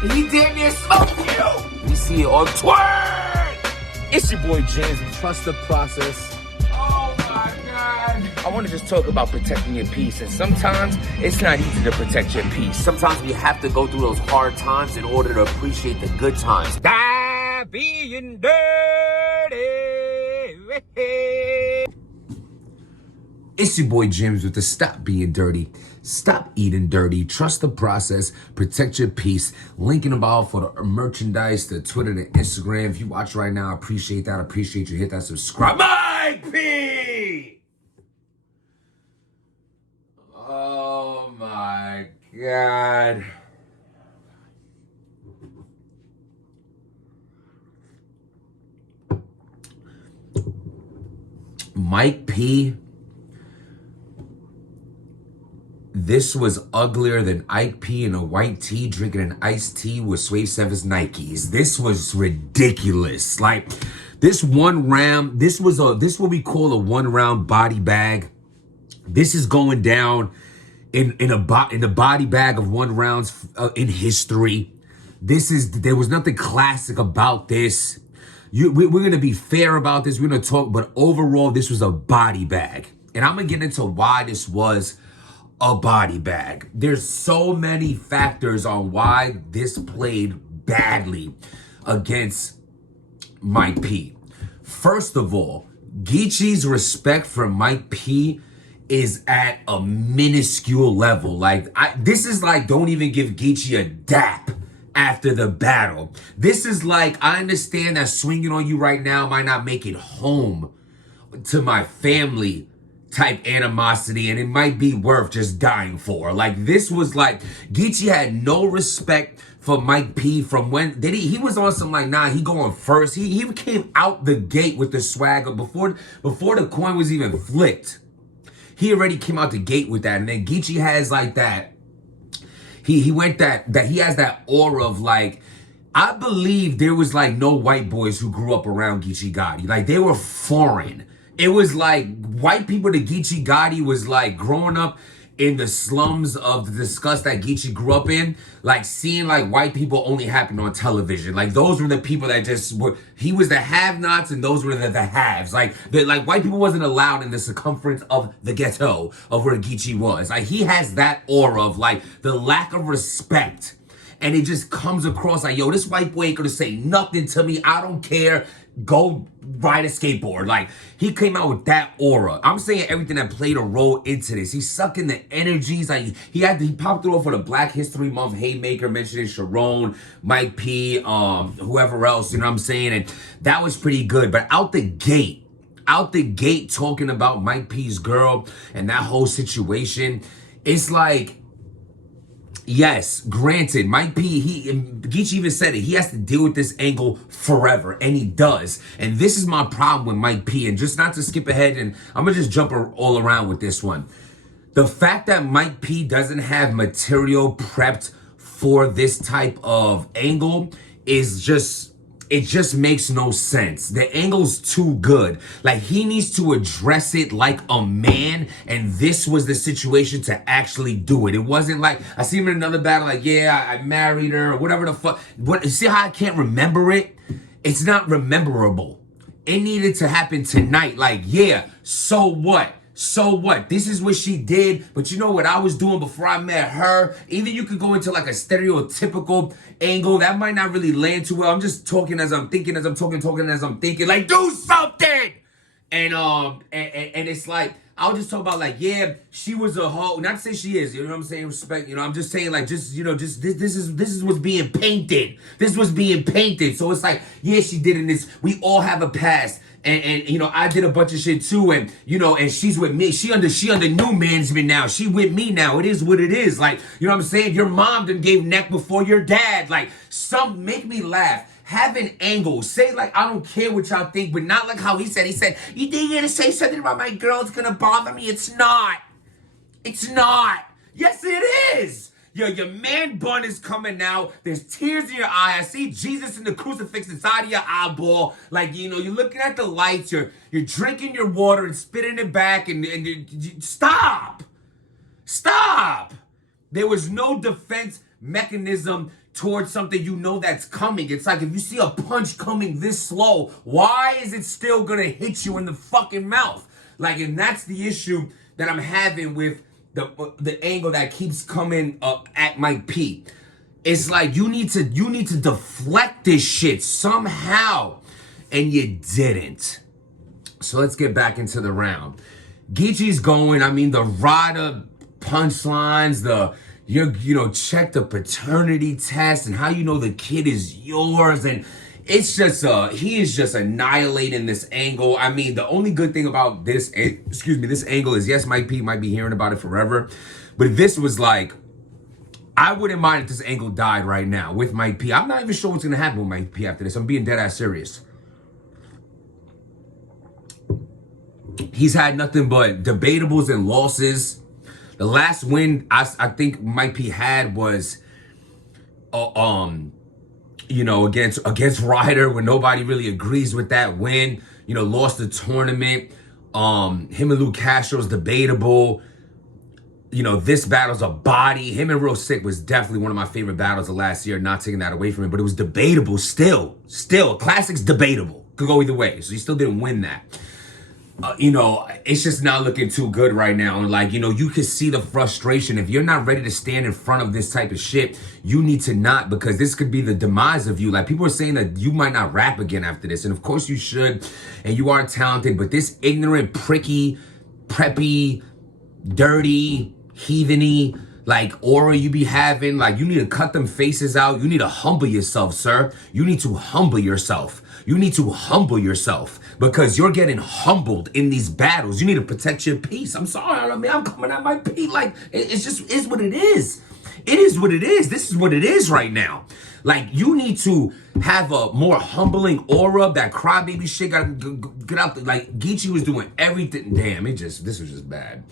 He damn near smoked you. We see it on Twitter. It's your boy James. Trust the process. Oh my God. I want to just talk about protecting your peace. And sometimes it's not easy to protect your peace. Sometimes we have to go through those hard times in order to appreciate the good times. Die being dirty. It's your boy James with the Stop Being Dirty, Stop Eating Dirty, Trust the Process, Protect Your Peace. Link in the bio for the merchandise, the Twitter, the Instagram. If you watch right now, I appreciate that. I appreciate you. Hit that subscribe. Mike P! Oh my God. Mike P. This was uglier than Ike P in a white tee drinking an iced tea with Swave Sevens Nikes. This was ridiculous. Like this one round, this what we call a 1 round body bag. This is going down in the body bag of 1 rounds in history. There was nothing classic about this. We're gonna be fair about this. We're gonna talk, but overall, this was a body bag, and I'm gonna get into why this was a body bag. There's so many factors on why this played badly against Mike P. First of all, Geechi's respect for Mike P is at a minuscule level. This is like, don't even give Geechi a dap after the battle. This is like, I understand that swinging on you right now might not make it home to my family type animosity, and it might be worth just dying for. Like, this was like, Geechi had no respect for Mike P from when he was on some like, nah, he going first. He came out the gate with the swagger before the coin was even flipped. He already came out the gate with that, and then Geechi has like that. He went that he has that aura of like, I believe there was like no white boys who grew up around Geechi Gotti. Like, they were foreign. It was like white people to Geechi Gotti was like growing up in the slums of the disgust that Geechi grew up in, like seeing like white people only happen on television. Like, those were the people that just were, he was the have-nots and those were the haves. Like white people wasn't allowed in the circumference of the ghetto of where Geechi was. Like, he has that aura of like the lack of respect. And it just comes across like, yo, this white boy ain't gonna say nothing to me. I don't care. Go ride a skateboard. Like, he came out with that aura. I'm saying everything that played a role into this. He's sucking the energies. Like, he popped through for the Black History Month Haymaker, mentioning Sharon, Mike P, whoever else, you know what I'm saying? And that was pretty good. But out the gate talking about Mike P's girl and that whole situation, it's like, yes, granted, Mike P, Geechi even said it, he has to deal with this angle forever, and he does. And this is my problem with Mike P, and just not to skip ahead, and I'm gonna just jump all around with this one. The fact that Mike P doesn't have material prepped for this type of angle is just, it just makes no sense. The angle's too good. Like, he needs to address it like a man, and this was the situation to actually do it. It wasn't like, I see him in another battle, like, yeah, I married her, or whatever the fuck. See how I can't remember it? It's not rememberable. It needed to happen tonight. Like, yeah, so what? So what? This is what she did, but you know what I was doing before I met her? Even you could go into like a stereotypical angle. That might not really land too well. I'm just talking as I'm thinking, as I'm talking as I'm thinking. Like, do something! And it's like, I'll just talk about like, yeah, she was a hoe. Not to say she is, you know what I'm saying? Respect, you know, I'm just saying like, just, you know, just this is what's being painted. This was being painted. So it's like, yeah, she did in this. We all have a past. And you know, I did a bunch of shit too, and you know, and she's with me. She under new management now. She with me now. It is what it is. Like, you know what I'm saying? Your mom done gave neck before your dad. Like, some make me laugh. Have an angle. Say like, I don't care what y'all think, but not like how he said. He said, you think you're gonna say something about my girl? It's gonna bother me. It's not. It's not. Yes, it is. Your man bun is coming out. There's tears in your eye. I see Jesus in the crucifix inside of your eyeball. Like, you know, you're looking at the lights. You're drinking your water and spitting it back. And stop. Stop. There was no defense mechanism towards something you know that's coming. It's like if you see a punch coming this slow, why is it still gonna hit you in the fucking mouth? Like, and that's the issue that I'm having with the angle that keeps coming at Mike P. It's like you need to deflect this shit somehow, and you didn't. So let's get back into the round. Geechi's going. I mean, the Rada punchlines, check the paternity test and how you know the kid is yours, and it's just he is just annihilating this angle. I mean, the only good thing about this angle is, yes, Mike P might be hearing about it forever, but this was like, I wouldn't mind if this angle died right now with Mike P. I'm not even sure what's gonna happen with Mike P after this. I'm being dead ass serious. He's had nothing but debatables and losses. The last win I think Mike P had was against Ryder, when nobody really agrees with that win. Lost the tournament. Him and Luke Castro's debatable. This battle's a body. Him and Real Sick was definitely one of my favorite battles of last year, not taking that away from him, but it was debatable still. Classic's debatable. Could go either way. So he still didn't win that. It's just not looking too good right now. And you can see the frustration. If you're not ready to stand in front of this type of shit, you need to not, because this could be the demise of you. Like, people are saying that you might not rap again after this. And of course you should. And you are talented, but this ignorant, pricky, preppy, dirty, heatheny, aura you be having, you need to cut them faces out. You need to humble yourself, sir. You need to humble yourself. You need to humble yourself, because you're getting humbled in these battles. You need to protect your peace. I'm sorry. I mean, I'm coming at my peace. It's just is what it is. It is what it is. This is what it is right now. You need to have a more humbling aura. That crybaby shit got to get out. Geechi was doing everything. Damn, this was just bad.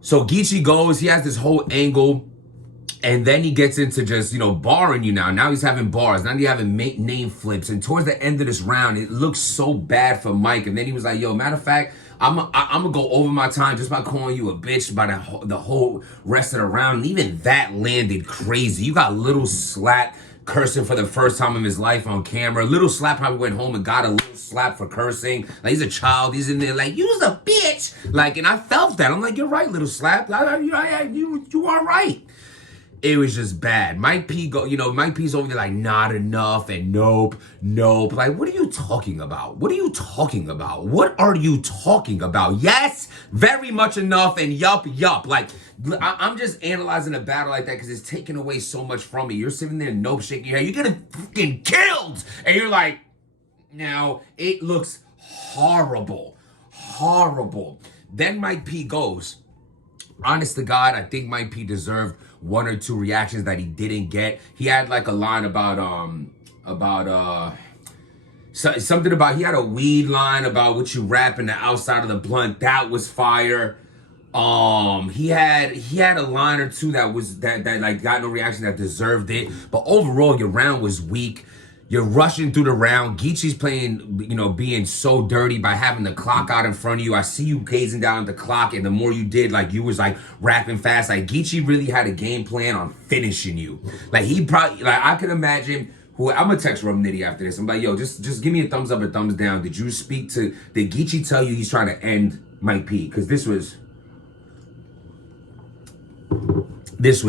So Geechi goes, he has this whole angle, and then he gets into just, barring you now. Now he's having bars. Now he's having name flips. And towards the end of this round, it looks so bad for Mike. And then he was like, yo, matter of fact, I'm going to go over my time just by calling you a bitch by the whole rest of the round. And even that landed crazy. You got Little Slap cursing for the first time in his life on camera. Little Slap probably went home and got a little slap for cursing. He's a child. He's in there you's a bitch. And I felt that. I'm like, you're right, Little Slap. You are right. It was just bad. Mike P's over there not enough and nope. What are you talking about? What are you talking about? What are you talking about? Yes, very much enough and yup. I'm just analyzing a battle like that because it's taking away so much from me. You're sitting there, nope, shaking your head. You're getting fucking killed. And you're like, now it looks horrible. Then Mike P goes, honest to God, I think Mike P deserved one or two reactions that he didn't get. He had a line about something about, he had a weed line about what you rap in the outside of the blunt. That was fire. He had a line or two that got no reaction, that deserved it. But overall, your round was weak. You're rushing through the round. Geechi's playing, being so dirty by having the clock out in front of you. I see you gazing down at the clock, and the more you did, you was rapping fast. Geechi really had a game plan on finishing you. He probably, I could imagine I'm gonna text Rum Nitty after this. I'm like, yo, just give me a thumbs up or thumbs down. Did Geechi tell you he's trying to end Mike P? Because this was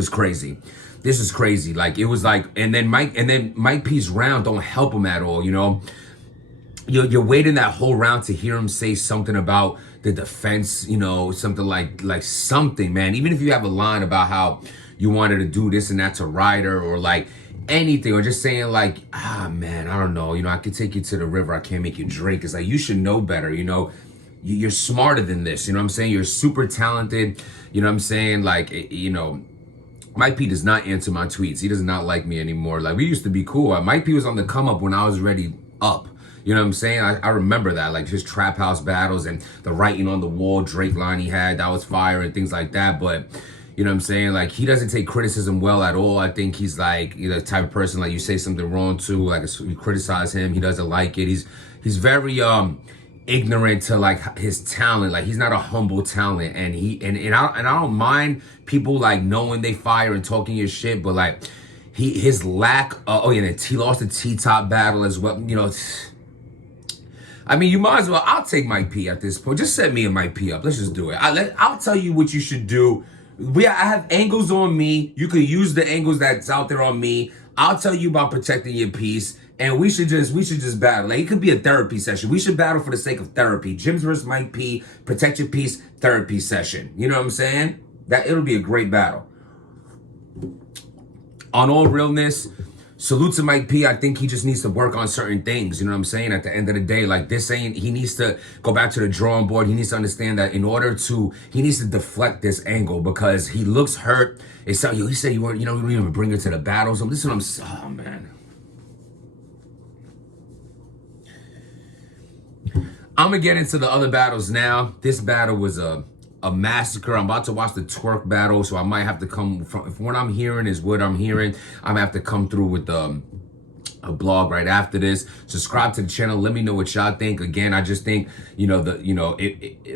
crazy. This is crazy. It was and then Mike P's round don't help him at all. You're waiting that whole round to hear him say something about the defense. Something like something, man. Even if you have a line about how you wanted to do this and that to Ryder, or anything, or just saying man, I don't know. I could take you to the river. I can't make you drink. It's you should know better. You're smarter than this. You know what I'm saying? You're super talented. You know what I'm saying? Mike P does not answer my tweets. He does not like me anymore. We used to be cool. Mike P was on the come up when I was already up. You know what I'm saying? I remember that, his trap house battles and the writing on the wall Drake line he had, that was fire and things like that. But you know what I'm saying? He doesn't take criticism well at all. I think he's the type of person you say something wrong to, you criticize him, he doesn't like it. He's very ignorant to his talent. He's not a humble talent, and I don't mind people knowing they fire and talking your shit, but his lack. Oh yeah, and he lost the T-top battle as well. You know, I mean, you might as well. I'll take Mike P at this point. Just set me and Mike P up. Let's just do it. I'll tell you what you should do. I have angles on me. You could use the angles that's out there on me. I'll tell you about protecting your peace, and we should just battle. Like, it could be a therapy session. We should battle for the sake of therapy. Jims versus Mike P. Protect your peace therapy session. You know what I'm saying? It'll be a great battle. On all realness, salute to Mike P. I think he just needs to work on certain things. You know what I'm saying? At the end of the day, like, he needs to go back to the drawing board. He needs to understand that he needs to deflect this angle because he looks hurt. He said you didn't even bring her to the battles. This is what oh man. I'm gonna get into the other battles now. This battle was a massacre. I'm about to watch the twerk battle, so I might have to come from, if what I'm hearing is what I'm hearing, I'm gonna have to come through with a blog right after this. Subscribe to the channel. Let me know what y'all think. Again, I just think,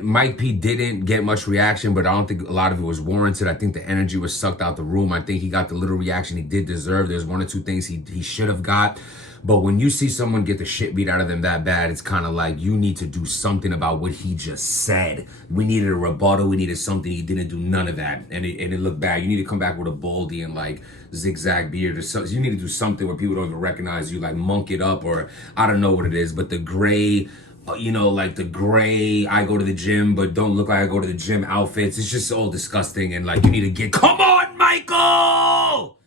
Mike P didn't get much reaction, but I don't think a lot of it was warranted. I think the energy was sucked out the room. I think he got the little reaction he did deserve. There's one or two things he should have got. But when you see someone get the shit beat out of them that bad, it's kind of like you need to do something about what he just said. We needed a rebuttal. We needed something. He didn't do none of that. And it looked bad. You need to come back with a baldy and like zigzag beard or something. You need to do something where people don't even recognize you, like monk it up, or I don't know what it is. But the gray, like the gray, I go to the gym, but don't look like I go to the gym outfits. It's just all disgusting. And like, you need to come on, Michael!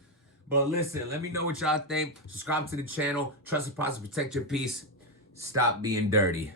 But listen, let me know what y'all think. Subscribe to the channel. Trust the process, protect your peace. Stop being dirty.